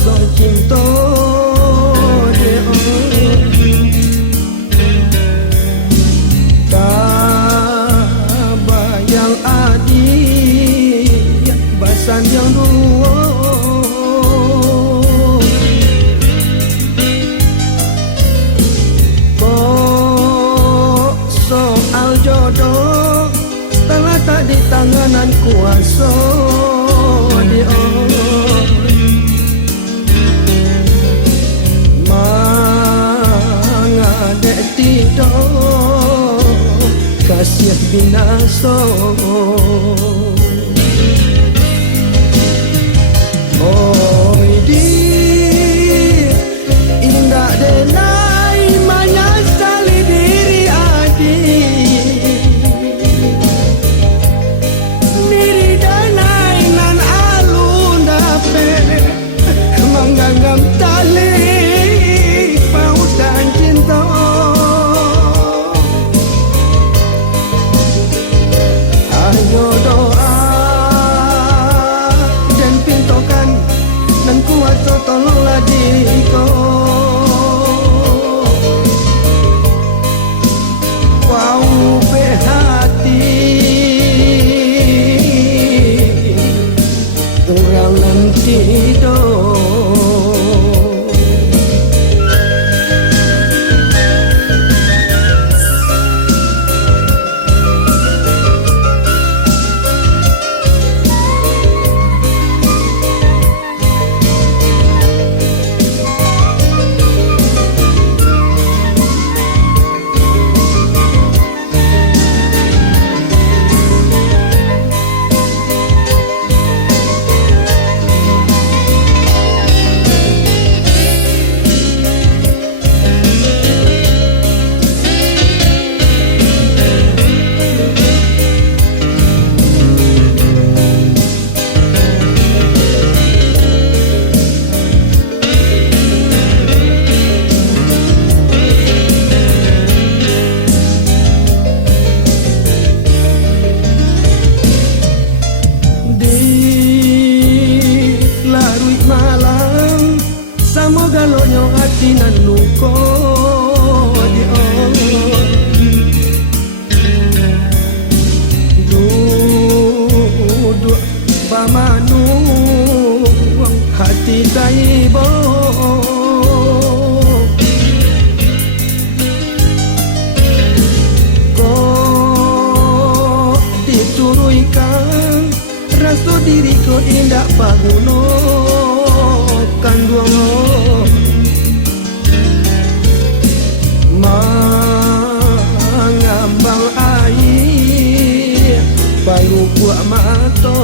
so cinta dia tak bayang adik basan yang dua kok soal jodoh telah tak di tanganan kuasa dia dek tidak kasih binasa oi dia indah denai menyesali diri adik diri denai nan alun dapat menggenggam tali pautan cinta ayo doa dan pintokan dan kuasa tolonglah diriku wow berhati orang nanti tidur galonyo hati nan luko dia duduk bamanu hati taibo kok dituruikan rasa diriku indah paguno kandung mengambang air baru buat mata